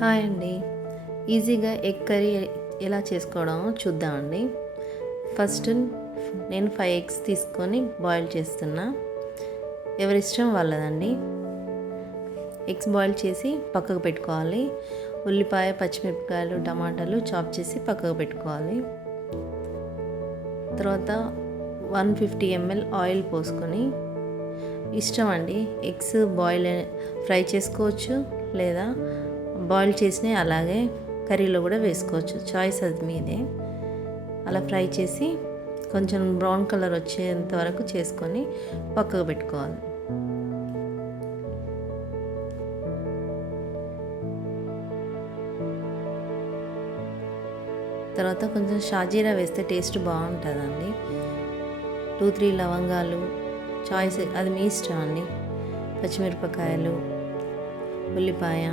Hi అండి. ఈజీగా egg curry ఎలా చేసుకోవడమో చూద్దామండి. ఫస్ట్ నేను 5 ఎగ్స్ తీసుకొని బాయిల్ చేస్తున్నా. ఎవరిష్టం వాళ్ళదండి. ఎగ్స్ బాయిల్ చేసి పక్కకు పెట్టుకోవాలి. ఉల్లిపాయ, పచ్చిమిరపకాయలు, టమాటాలు చాప్ చేసి పక్కకు పెట్టుకోవాలి. తర్వాత 150 ml ఆయిల్ పోసుకొని, ఇష్టం అండి, ఎగ్స్ ఫ్రై చేసుకోవచ్చు, లేదా బాయిల్ చేసినవి అలాగే కర్రీలో కూడా వేసుకోవచ్చు. చాయిస్ అది మీదే. అలా ఫ్రై చేసి కొంచెం బ్రౌన్ కలర్ వచ్చేంత వరకు చేసుకొని పక్కకు పెట్టుకోవాలి. తర్వాత కొంచెం షాజీరా వేస్తే టేస్ట్ బాగుంటుందండి. 2-3 లవంగాలు, చాయిస్ అది మీ ఇష్టం అండి. పచ్చిమిరపకాయలు, ఉల్లిపాయ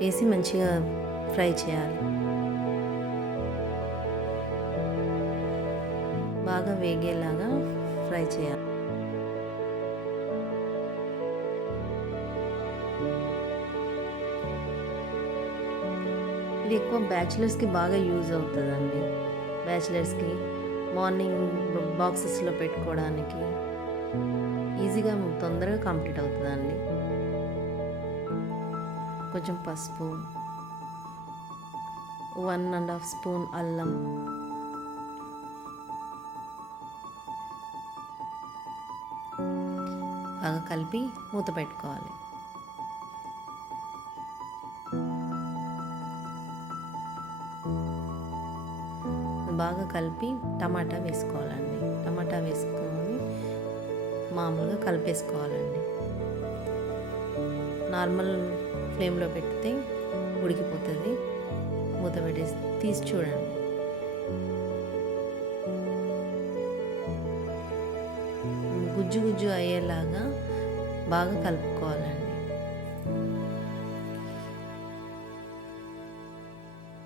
వేసి మంచిగా ఫ్రై చేయాలి. బాగా వేగేలాగా ఫ్రై చేయాలి. ఇది ఎక్కువ బ్యాచిలర్స్కి బాగా యూజ్ అవుతుందండి. బ్యాచిలర్స్కి మార్నింగ్ బాక్సెస్లో పెట్టుకోవడానికి ఈజీగా తొందరగా కంప్లీట్ అవుతుందండి. కొంచెం పసుపు, 1.5 స్పూన్ అల్లం, బాగా కలిపి మూత పెట్టుకోవాలి. బాగా కలిపి టమాటా వేసుకోవాలండి. టమాటా వేసుకొని మామూలుగా కలిపేసుకోవాలండి. నార్మల్ ఫ్లేమ్లో పెడితే ఉడికిపోతుంది. మూత పెట్టేసి తీసి చూడండి. గుజ్జు గుజ్జు అయ్యేలాగా బాగా కలుపుకోవాలండి.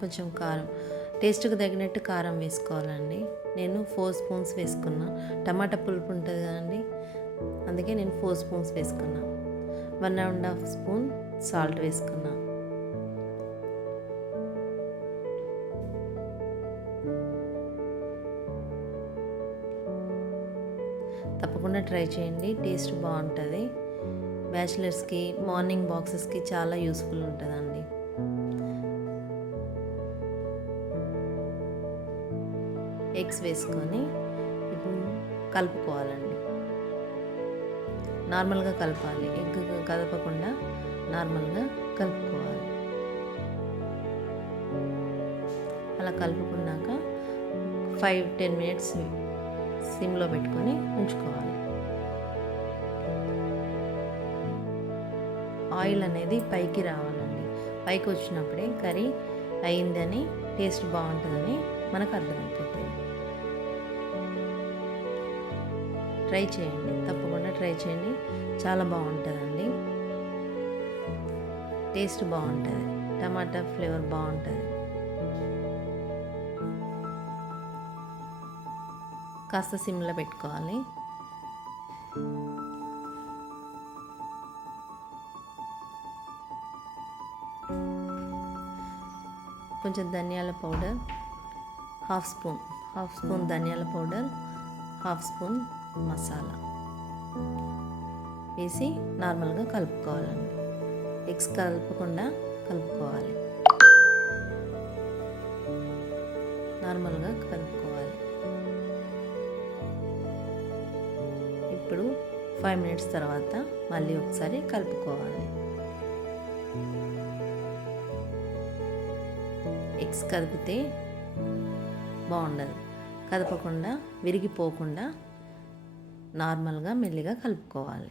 కొంచెం కారం, టేస్ట్కి తగినట్టు కారం వేసుకోవాలండి. నేను 4 స్పూన్స్ వేసుకున్నా. టమాటా పులుపు ఉంటుంది కదండి, అందుకే నేను 4 స్పూన్స్ వేసుకున్నా. 1.5 స్పూన్ సాల్ట్ వేసుకున్నా. తప్పకుండా ట్రై చేయండి, టేస్ట్ బాగుంటుంది. బ్యాచిలర్స్కి మార్నింగ్ బాక్సెస్కి చాలా యూస్ఫుల్ ఉంటుందండి. ఎగ్స్ వేసుకొని కలుపుకోవాలండి. నార్మల్గా కలపాలి, ఎగ్ కలపకుండా నార్మల్గా కలుపుకోవాలి. అలా కలుపుకున్నాక 5-10 మినిట్స్ సిమ్లో పెట్టుకొని ఉంచుకోవాలి. ఆయిల్ అనేది పైకి రావాలండి. పైకి వచ్చినప్పుడే కర్రీ అయిందని, టేస్ట్ బాగుంటుందని మనకు అర్థమైపోతుంది. ట్రై చేయండి, తప్పకుండా ట్రై చేయండి. చాలా బాగుంటుందండి. టేస్ట్ బాగుంటుంది, టమాటా ఫ్లేవర్ బాగుంటుంది. కాస్త సిమ్లో పెట్టుకోవాలి. కొంచెం ధనియాల పౌడర్, హాఫ్ స్పూన్ ధనియాల పౌడర్, హాఫ్ స్పూన్ మసాలా వేసి నార్మల్గా కలుపుకోవాలండి. ఎగ్స్ కలపకుండా కలుపుకోవాలి. నార్మల్గా కలుపుకోవాలి. ఇప్పుడు 5 మినిట్స్ తర్వాత మళ్ళీ ఒకసారి కలుపుకోవాలి. ఎగ్స్ కదిపితే బాగుండదు. కదపకుండా, విరిగిపోకుండా నార్మల్గా మెల్లిగా కలుపుకోవాలి.